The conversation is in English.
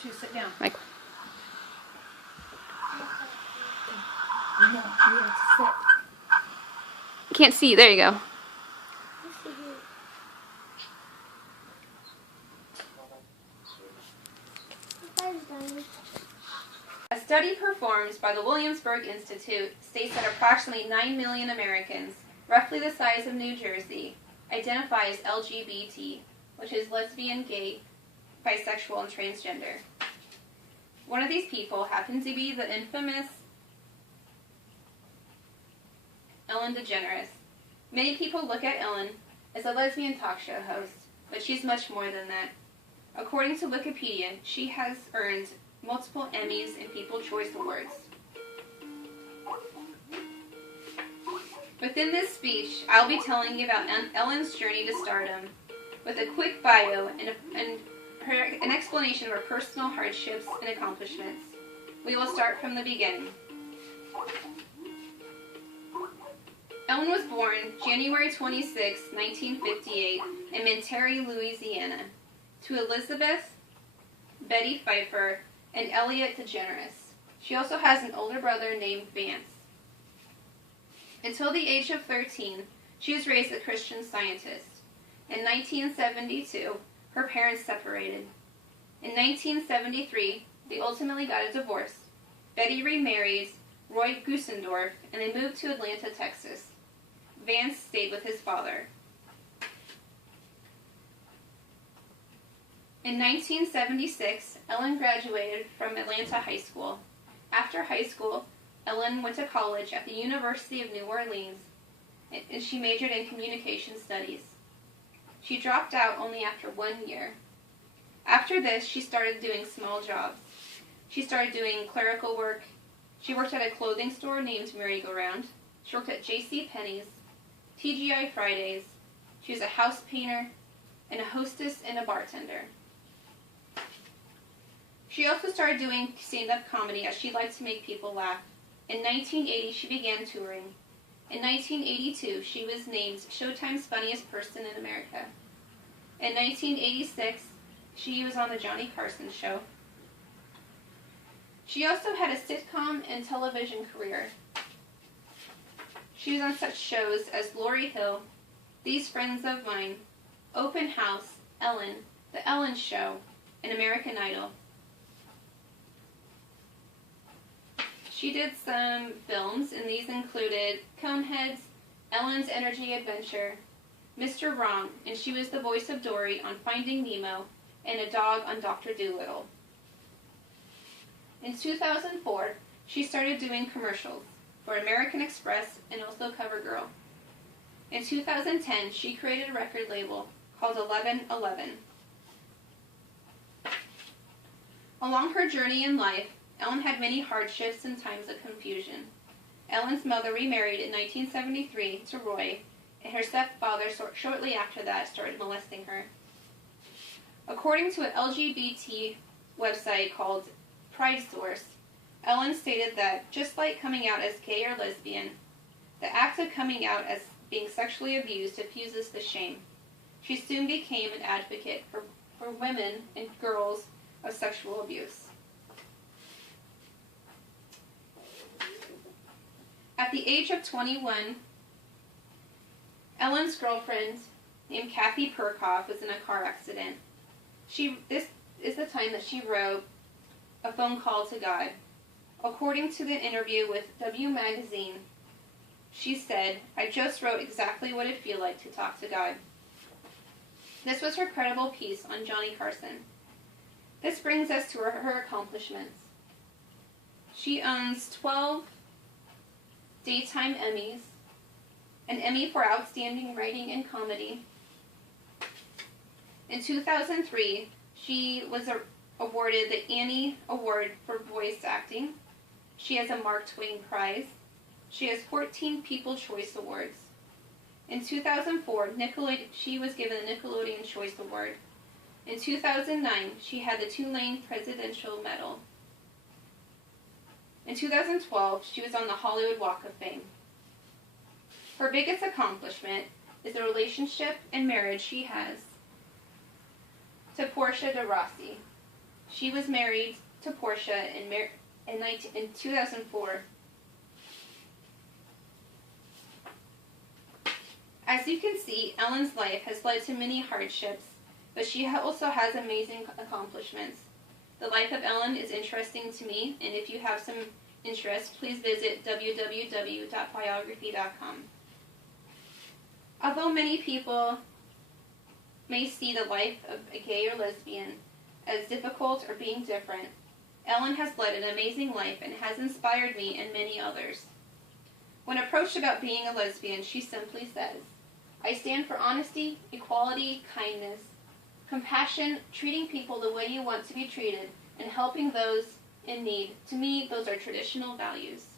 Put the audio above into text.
to sit down. Michael. No, you have to sit. Can't see. There you go. A study performed by the Williamsburg Institute states that approximately 9 million Americans, roughly the size of New Jersey, identify as LGBT, which is lesbian, gay, bisexual, and transgender. One of these people happens to be the infamous Ellen DeGeneres. Many people look at Ellen as a lesbian talk show host, but she's much more than that. According to Wikipedia, she has earned multiple Emmys and People's Choice Awards. Within this speech, I'll be telling you about Ellen's journey to stardom, with a quick bio and an explanation of her personal hardships and accomplishments. We will start from the beginning. Ellen was born January 26, 1958, in Monterey, Louisiana, to Elizabeth, Betty Pfeiffer, and Elliot DeGeneres. She also has an older brother named Vance. Until the age of 13, she was raised a Christian Scientist. In 1972, her parents separated. In 1973, they ultimately got a divorce. Betty remarries Roy Gusendorf, and they moved to Atlanta, Texas. Vance stayed with his father. In 1976, Ellen graduated from Atlanta High School. After high school, Ellen went to college at the University of New Orleans, and she majored in communication studies. She dropped out only after 1 year. After this, she started doing small jobs. She started doing clerical work. She worked at a clothing store named Merry Go Round. She worked at J.C. Penney's, TGI Fridays. She was a house painter, and a hostess and a bartender. She also started doing stand-up comedy as she liked to make people laugh. In 1980, she began touring. In 1982, she was named Showtime's Funniest Person in America. In 1986, she was on the Johnny Carson Show. She also had a sitcom and television career. She was on such shows as Laurel Hill, These Friends of Mine, Open House, Ellen, The Ellen Show, and American Idol. She did some films, and these included Coneheads, Ellen's Energy Adventure, Mr. Wrong, and she was the voice of Dory on Finding Nemo, and a dog on Dr. Dolittle. In 2004, she started doing commercials for American Express and also CoverGirl. In 2010, she created a record label called 1111. Along her journey in life, Ellen had many hardships and times of confusion. Ellen's mother remarried in 1973 to Roy, and her stepfather shortly after that started molesting her. According to an LGBT website called Pride Source, Ellen stated that just like coming out as gay or lesbian, the act of coming out as being sexually abused diffuses the shame. She soon became an advocate for women and girls of sexual abuse. At the age of 21, Ellen's girlfriend, named Kathy Perkoff, was in a car accident. This is the time that she wrote a phone call to God. According to the interview with W Magazine, she said, "I just wrote exactly what it'd feel like to talk to God." This was her credible piece on Johnny Carson. This brings us to her accomplishments. She owns 12 Daytime Emmys, an Emmy for Outstanding Writing and Comedy. In 2003, she was awarded the Annie Award for Voice Acting. She has a Mark Twain Prize. She has 14 People's Choice Awards. In 2004, she was given the Nickelodeon Choice Award. In 2009, she had the Tulane Presidential Medal. In 2012, she was on the Hollywood Walk of Fame. Her biggest accomplishment is the relationship and marriage she has to Portia de Rossi. She was married to Portia in 2004. As you can see, Ellen's life has led to many hardships, but she also has amazing accomplishments. The life of Ellen is interesting to me, and if you have some interest, please visit www.biography.com. Although many people may see the life of a gay or lesbian as difficult or being different, Ellen has led an amazing life and has inspired me and many others. When approached about being a lesbian, she simply says, "I stand for honesty, equality, kindness, compassion, treating people the way you want to be treated, and helping those in need. To me, those are traditional values."